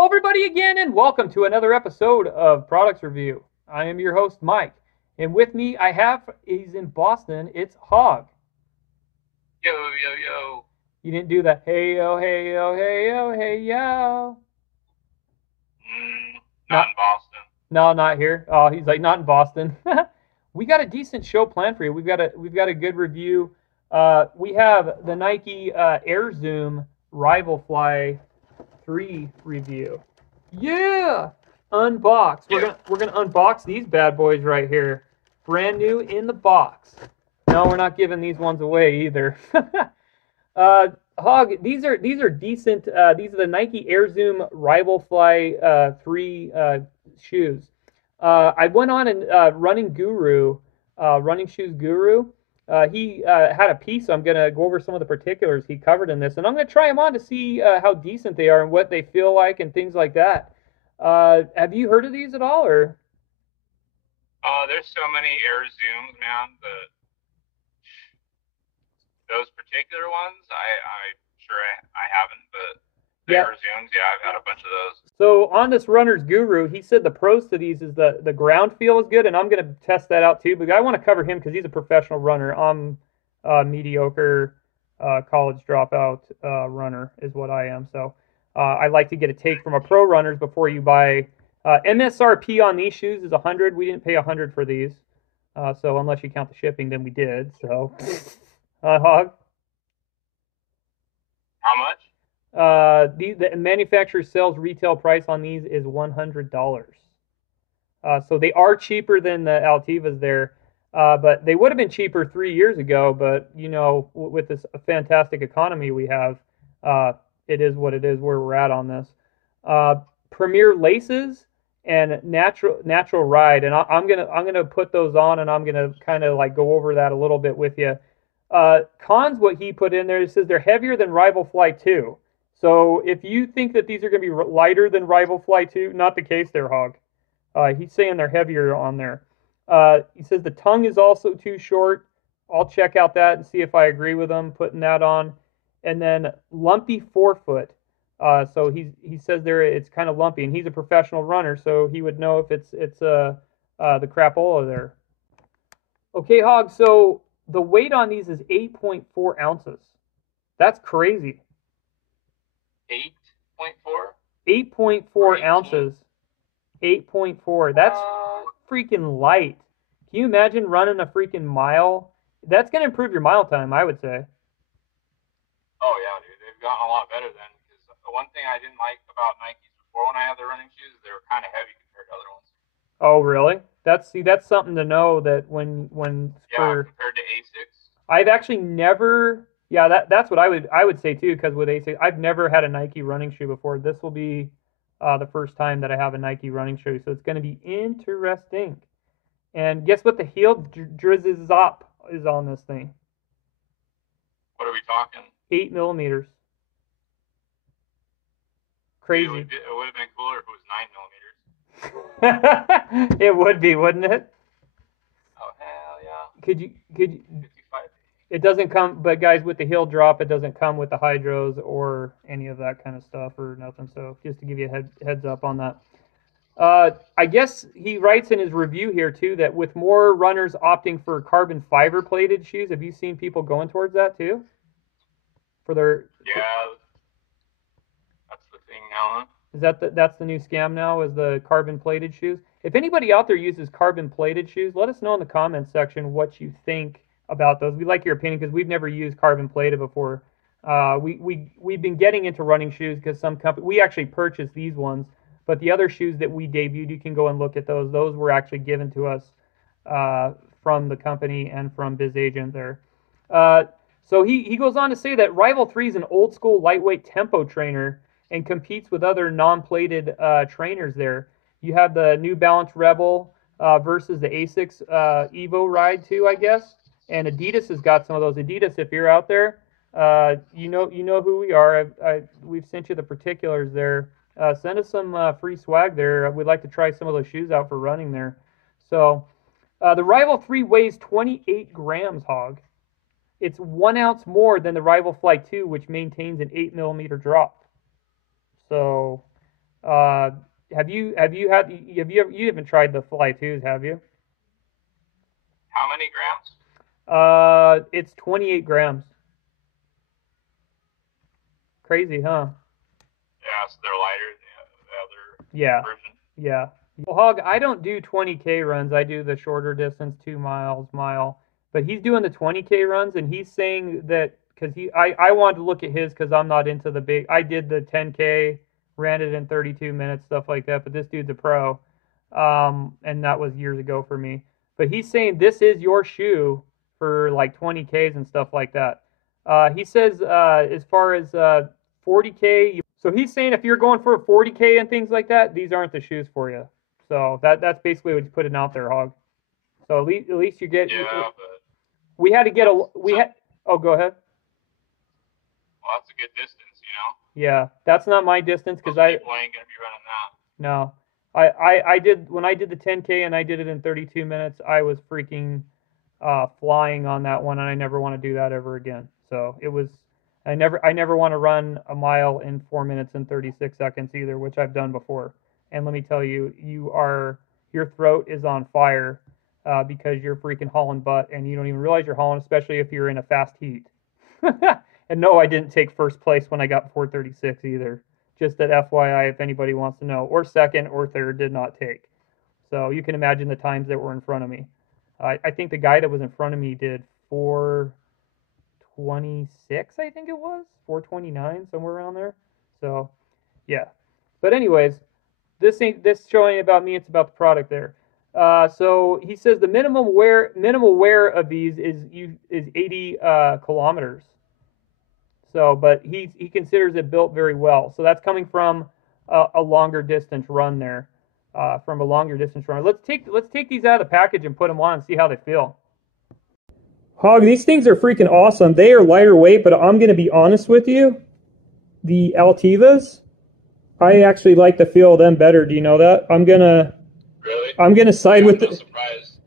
Hello, everybody, again, and welcome to another episode of Products Review. I am your host, Mike, and with me he's in Boston, it's Hog. Yo, yo, yo. You didn't do the hey yo, hey yo, hey yo, hey yo. Not Not, in Boston. no, not here. Oh, he's like, not in Boston. We got a decent show planned for you. We've got a good review. We have the Nike Air Zoom Rival Fly 3 review. Yeah, unbox. We're Yeah. gonna we're gonna unbox these bad boys right here, brand new in the box. No, we're not giving these ones away either. uh, Hog, these are decent. These are the Nike Air Zoom Rival Fly 3 shoes. I went on and Running Shoes Guru. He had a piece. So I'm gonna go over some of the particulars he covered in this, and I'm gonna try them on to see how decent they are and what they feel like and things like that. Have you heard of these at all, or? There's so many Air Zooms, man. Those particular ones, I'm sure I haven't, but the Yeah. Air Zooms, yeah, I've had a bunch of those. So on this runner's guru, he said the pros to these is the ground feel is good, and I'm going to test that out too. But I want to cover him because he's a professional runner. I'm a mediocre college dropout runner is what I am. So I like to get a take from a pro runners before you buy. MSRP on these shoes is 100. We didn't pay 100 for these, so unless you count the shipping, then we did. So, Hog. How much? The manufacturer sales retail price on these is $100. So they are cheaper than the Altivas there, but they would have been cheaper 3 years ago. But with this fantastic economy we have, it is what it is where we're at on this. Uh, Premier laces and natural ride, and I'm gonna put those on, and I'm gonna kind of like go over that a little bit with you. Cons, what he put in there, it says they're heavier than Rival Fly 2. So if you think that these are going to be lighter than Rival Fly 2, not the case there, Hog. He's saying they're heavier on there. He says the tongue is also too short. I'll check out that and see if I agree with him putting that on. And then lumpy forefoot. So he says there it's kind of lumpy, and he's a professional runner, so he would know if it's the crapola there. Okay, Hog. So the weight on these is 8.4 ounces. That's crazy. 8.4? 8.4 18? ounces. 8.4. That's freaking light. Can you imagine running a freaking mile? That's going to improve your mile time, I would say. Oh, yeah, dude. They've gotten a lot better then. Because the one thing I didn't like about Nikes before when I had the running shoes, they were kind of heavy compared to other ones. Oh, really? That's something to know that when Yeah, for compared to Asics. I've actually never. Yeah, that's what I would say too, because with ASIC, I've never had a Nike running shoe before. This will be the first time that I have a Nike running shoe, so it's going to be interesting. And guess what? The heel drizzes up is on this thing. What are we talking? 8 millimeters. Dude, Crazy. it would have been cooler if it was 9 millimeters. It would be, wouldn't it? Oh, hell yeah. Could you 55. it doesn't come, but guys, with the heel drop, it doesn't come with the hydros or any of that kind of stuff or nothing. So just to give you a heads up on that. I guess he writes in his review here too that with more runners opting for carbon fiber plated shoes, have you seen people going towards that too? For their Yeah, that's the thing now, huh? Is that's the new scam now? Is the carbon plated shoes? If anybody out there uses carbon plated shoes, let us know in the comments section what you think about those. We like your opinion because we've never used carbon plated before. We've been getting into running shoes because some company we actually purchased these ones, but the other shoes that we debuted, you can go and look at those. Those were actually given to us from the company and from Biz Agent there. Uh, so he goes on to say that Rival 3 is an old school lightweight tempo trainer and competes with other non-plated trainers there. You have the New Balance Rebel versus the Asics Evo Ride 2, I guess. And Adidas has got some of those. Adidas, if you're out there, you know who we are. We've sent you the particulars there. Send us some free swag there. We'd like to try some of those shoes out for running there. So the Rival 3 weighs 28 grams, Hog. It's 1 ounce more than the Rival Fly 2, which maintains an 8 millimeter drop. So You haven't tried the Fly 2s, have you? How many grams? It's 28 grams. Crazy, huh? Yeah, so they're lighter than the other Yeah, version. yeah. Well, Hog, I don't do 20K runs. I do the shorter distance, 2 miles, mile. But he's doing the 20K runs, and he's saying that because I wanted to look at his because I'm not into the big. I did the 10K, ran it in 32 minutes, stuff like that. But this dude's a pro, and that was years ago for me. But he's saying this is your shoe for like 20Ks and stuff like that. He says as far as 40K, so he's saying if you're going for a 40K and things like that, these aren't the shoes for you. So that's basically what he's putting out there, Hog. So at least you get. Yeah, but We had to get a. We had. Oh, go ahead. well, that's a good distance, you know. Yeah, that's not my distance because Most people ain't gonna be running that. no. I did when I did the 10K and I did it in 32 minutes. I was freaking flying on that one, and I never want to do that ever again. So it was. I never want to run a mile in 4 minutes and 36 seconds either, which I've done before. And let me tell you, your throat is on fire because you're freaking hauling butt, and you don't even realize you're hauling, especially if you're in a fast heat. And no, I didn't take first place when I got 436 either. Just that FYI, if anybody wants to know, or second or third did not take. So you can imagine the times that were in front of me. I think the guy that was in front of me did 426, I think it was 429, somewhere around there. So yeah. But anyways, this showing about me. It's about the product there. So he says the minimal wear of these is 80 kilometers. So, but he considers it built very well. So that's coming from a longer distance run there. From a longer distance run. Let's take these out of the package and put them on and see how they feel. Hog, these things are freaking awesome. They are lighter weight, but I'm going to be honest with you. The Altivas, I actually like the feel of them better. Do you know that? I'm gonna side with the. Surprised.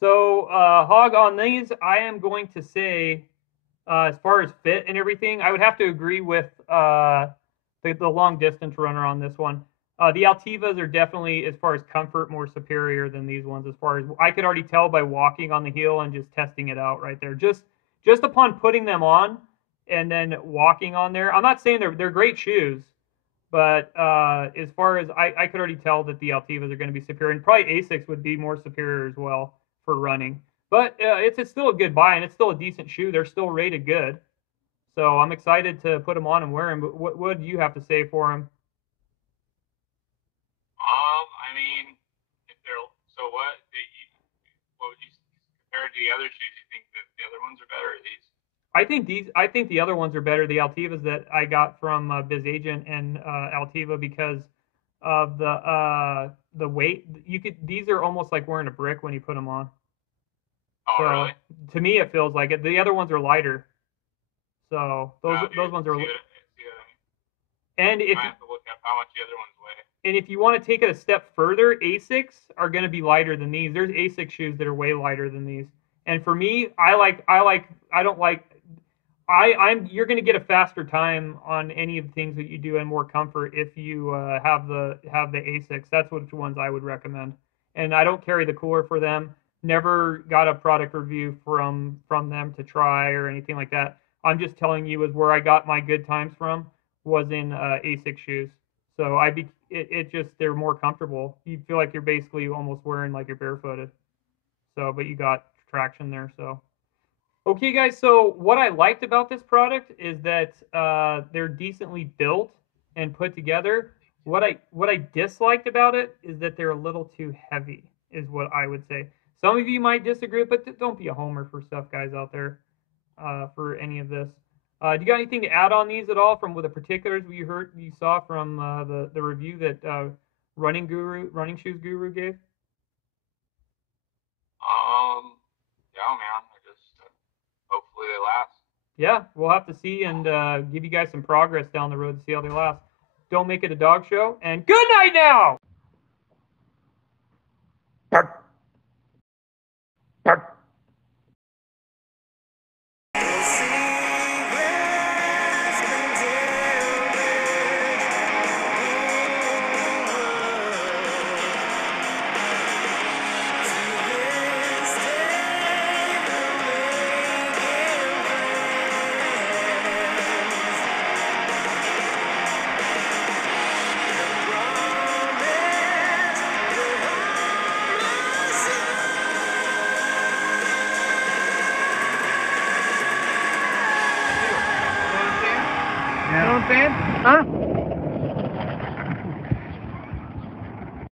So, Hog, on these, I am going to say, as far as fit and everything, I would have to agree with the long distance runner on this one. The Altivas are definitely, as far as comfort, more superior than these ones. As far as I could already tell by walking on the heel and just testing it out right there. Just upon putting them on and then walking on there. I'm not saying they're great shoes, but as far as I could already tell that the Altivas are going to be superior, and probably Asics would be more superior as well for running. But it's still a good buy, and it's still a decent shoe. They're still rated good. So I'm excited to put them on and wear them. But what do you have to say for them? I mean, if they're so what would you compared to the other shoes? You think that the other ones are better, or these? I think the other ones are better. The Altivas that I got from BizAgent and Altiva because of the weight. These are almost like wearing a brick when you put them on. Oh, So really? to me, it feels like it. The other ones are lighter. So those ones are. And if I have to look up how much the other ones weigh. And if you want to take it a step further, Asics are going to be lighter than these. There's Asics shoes that are way lighter than these. And for me, you're going to get a faster time on any of the things that you do and more comfort if you have the Asics. That's which ones I would recommend. And I don't carry the cooler for them. Never got a product review from them to try or anything like that. I'm just telling you is where I got my good times from was in Asics shoes. So they're more comfortable. You feel like you're basically almost wearing like you're barefooted. So, but you got traction there. So, okay, guys. So what I liked about this product is that they're decently built and put together. What I disliked about it is that they're a little too heavy. Is what I would say. Some of you might disagree, but don't be a homer for stuff, guys, out there for any of this. Do you got anything to add on these at all from the particulars you saw from the review that Running Shoes Guru gave? Yeah, man. I just hopefully they last. Yeah, we'll have to see and give you guys some progress down the road to see how they last. Don't make it a dog show, and good night now. Bark. Bark. I'm saying? Huh?